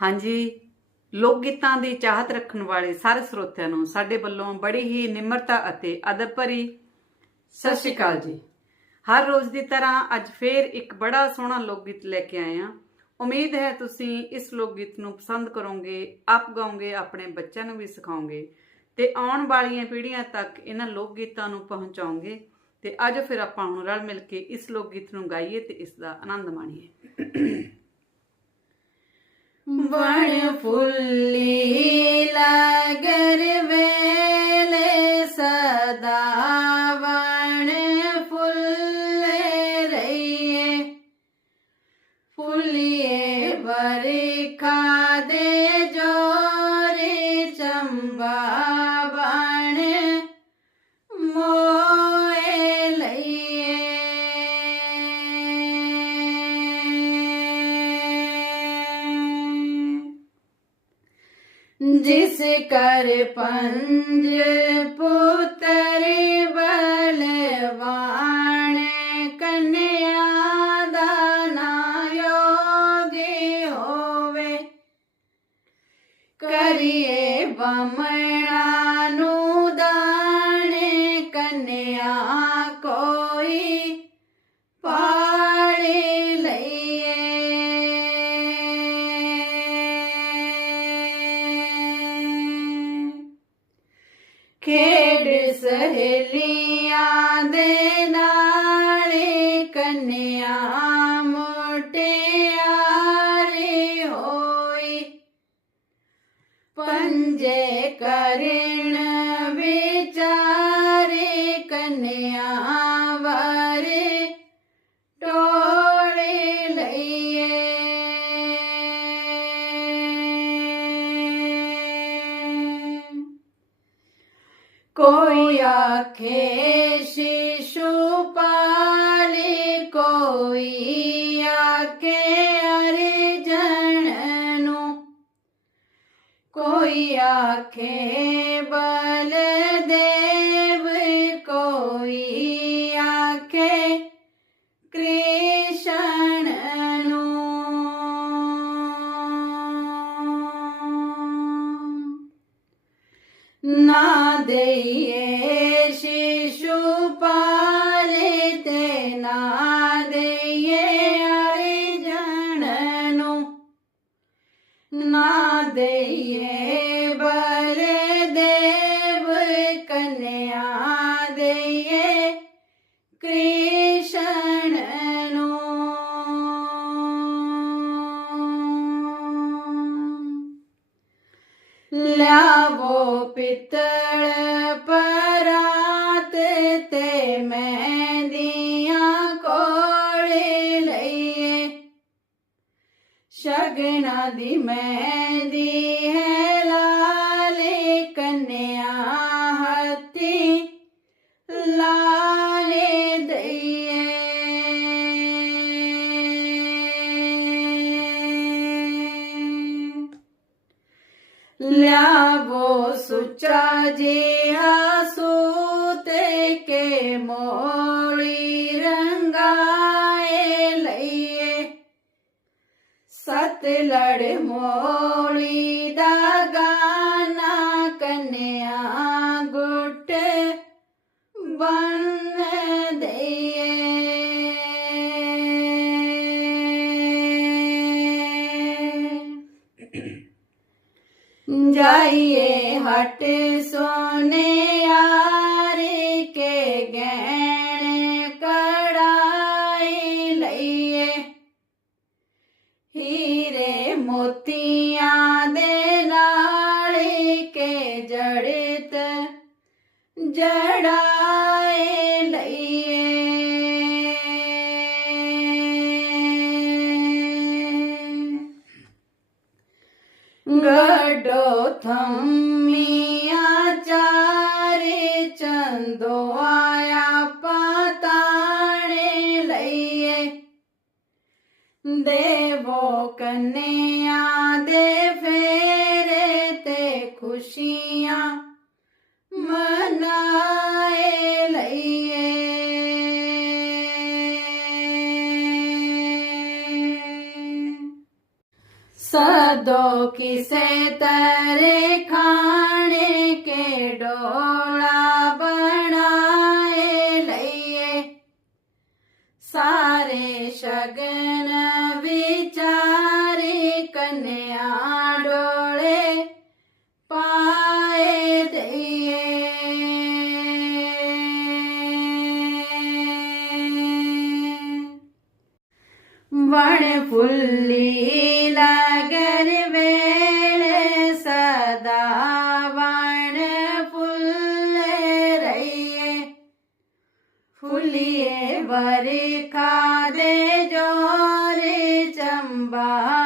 ਹਾਂਜੀ ਲੋਕ ਗੀਤਾਂ ਦੀ ਚਾਹਤ ਰੱਖਣ ਵਾਲੇ ਸਾਰੇ ਸਰੋਤਿਆਂ ਨੂੰ ਸਾਡੇ ਵੱਲੋਂ ਬੜੀ ਹੀ ਨਿਮਰਤਾ ਅਤੇ ਅਦਬ ਭਰੀ ਸਤਿ ਸ਼੍ਰੀ ਅਕਾਲ ਜੀ। ਹਰ ਰੋਜ਼ ਦੀ ਤਰ੍ਹਾਂ ਅੱਜ ਫੇਰ ਇੱਕ ਬੜਾ ਸੋਹਣਾ ਲੋਕ ਗੀਤ ਲੈ ਕੇ ਆਏ ਹਾਂ। ਉਮੀਦ ਹੈ ਤੁਸੀਂ ਇਸ ਲੋਕ ਗੀਤ ਨੂੰ ਪਸੰਦ ਕਰੋਗੇ, ਆਪ ਗਾਓਗੇ, ਆਪਣੇ ਬੱਚਿਆਂ ਨੂੰ ਵੀ ਸਿਖਾਓਗੇ ਤੇ ਆਉਣ ਵਾਲੀਆਂ ਪੀੜ੍ਹੀਆਂ ਤੱਕ ਇਹਨਾਂ ਲੋਕ ਗੀਤਾਂ ਨੂੰ ਪਹੁੰਚਾਓਗੇ ਤੇ ਅੱਜ ਫਿਰ ਆਪਾਂ ਹੁਣ ਰਲ ਮਿਲ ਕੇ ਇਸ ਲੋਕ ਗੀਤ ਨੂੰ ਗਾਈਏ ਤੇ ਇਸ ਦਾ ਆਨੰਦ ਮਾਣੀਏ। വണ പുല്ലേ जिस कर पंज पुत्र बलवाण कन्या दाना होवे। करिए बमणानु ખેડ સહેલિયા દેના कोई आखे शिशुपाल कोई आखे हरिजननु कोई आखे ਲਿਆਵੋ ਪਿੱਤਲ ਪਰਾਤ ਤੇ ਮਹਿੰਦੀਆਂ ਕੋਲੇ ਲਈਏ। ਸ਼ਗਨਾ ਦੀ ਮਹਿੰਦੀ ल्यावो सुचाजे आसूते के मोळी रंगाए लैये सत लड़ मोळी दागा जाइए हट सोने यारे के गहने कड़ाई लइए। हीरे मोतिया दे के जड़ित जड़ाए लइए। થમ્મિયાચારે ચંદો આયા પાતાણે લઈએ દેવો કન્યા सदो किसे तरे खाने के डोला बनाए लइए। सारे शगन विचारी कन्या डोले पाए दइए। वण फुल्ली लागर लिए बरखा दे जोरे चंबा।